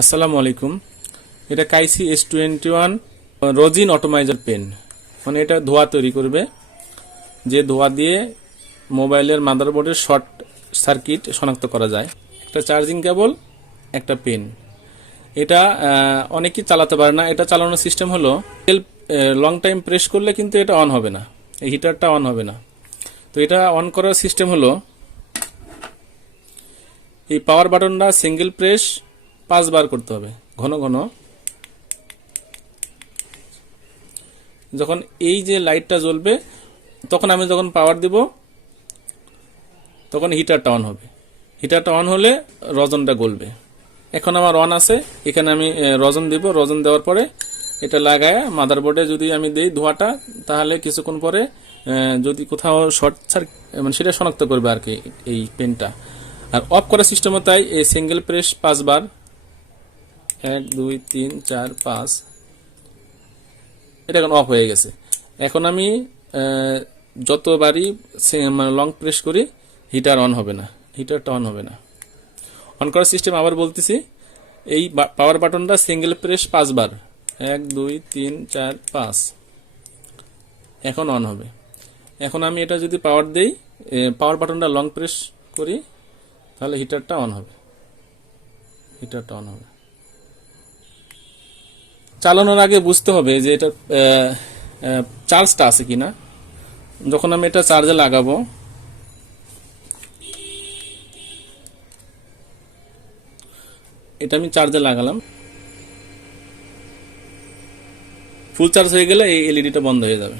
আসসালামু আলাইকুম। এটা কাইসি S21 রোজিন অটোমাইজার পেন, মানে এটা ধোঁয়া তৈরি করবে, যে ধোঁয়া দিয়ে মোবাইলের মাদারবোর্ডের শর্ট সার্কিট শনাক্ত করা যায়। একটা চার্জিং কেবল, একটা পেন। এটা অনেকেই চালাতে পারে না। এটা চালানোর সিস্টেম হলো লং টাইম প্রেস করলে কিন্তু এটা অন হবে না, এই হিটারটা অন হবে না। তো এটা অন করার সিস্টেম হলো এই পাওয়ার বাটনটা সিঙ্গেল প্রেস 5 বার করতে হবে ঘন ঘন। যখন এই যে লাইটটা জ্বলবে তখন আমি যখন পাওয়ার দিব তখন হিটারটা অন হবে। হিটারটা অন হলে রজনটা গলবে। এখন আমার অন আছে, এখানে আমি রজন দিব। রজন দেওয়ার পরে এটা লাগায় মাদারবোর্ডে যদি আমি দেই ধোঁয়াটা, তাহলে কিছুক্ষণ পরে যদি কোথাও শর্ট সার্কিট মানে সেটা শনাক্ত করবে আর কি এই পেনটা। আর অফ করার সিস্টেমও তাই, এই সিঙ্গেল প্রেস 5 বার, 1 2 3 4 5, এটা এখন অফ হয়ে গেছে। এখন আমি যতবারই লং প্রেস করি হিটার অন হবে না, হিটারটা অন হবে না। অন করার সিস্টেম আবার বলতেছি, এই পাওয়ার বাটনটা সিঙ্গেল প্রেস 5 বার, 1 2 3 4 5, এখন অন হবে। এখন আমি এটা যদি পাওয়ার দেই, পাওয়ার বাটনটা লং প্রেস করি, তাহলে হিটারটা অন হবে, হিটারটা অন হবে। চালানোর আগে বুঝতে হবে যে এটা চার্জটা আছে কিনা। যখন আমি এটা চার্জে লাগাবো, এটা আমি চার্জে লাগালাম, ফুল চার্জ হয়ে গেলে এই এলইডিটা বন্ধ হয়ে যাবে।